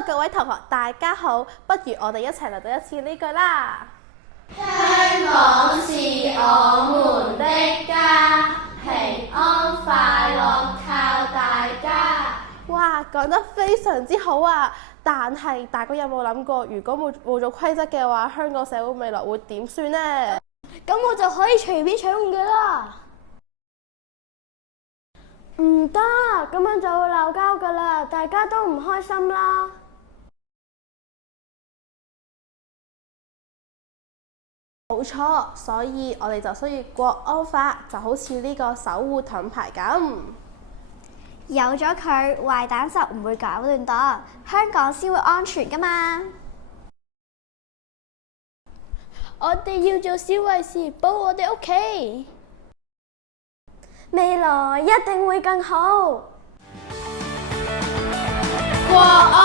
Hello， 各位同學，大家好，不如我哋一齊嚟讀一次呢句啦。香港是我們的家，平安快樂靠大家。哇，講得非常之好啊！但係大家有冇諗過，如果冇咗規則嘅話，香港社會未來會點算呢？咁我就可以隨便搶嘅啦。唔得，咁樣就會鬧交噶啦，大家都唔開心啦。冇錯，所以我哋就需要國安法，就好似呢個守護盾牌咁。有咗佢，壞蛋就唔會搞亂檔，香港先會安全噶嘛。我哋要做小壞事，保護我哋屋企，未來一定會更好。國安